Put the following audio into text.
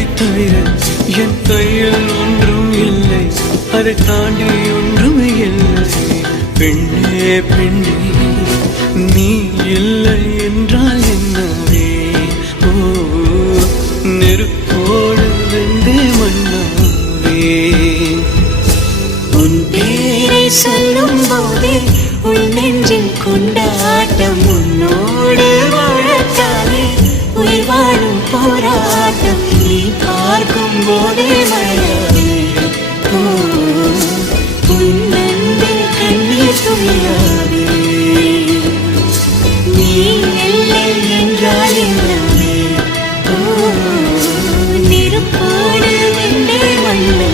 உன்னை தவிர என் கையில் ஒன்றும் இல்லை, அதை தாண்டி ஒன்றும் இல்லை. பெண்ணே பெண்ணே நீ இல்லை என்றால் என்னவே? ஓ நெருப்போடு வெந்தே மண்ணாவே. உன் பேரை சொல்லும் போதே உன் நெஞ்சில் கொண்டாட்டம், உன்னோடு வாழத்தானே உயிர் வாழும் போராட்டம். நீ பார்க்கும் போதே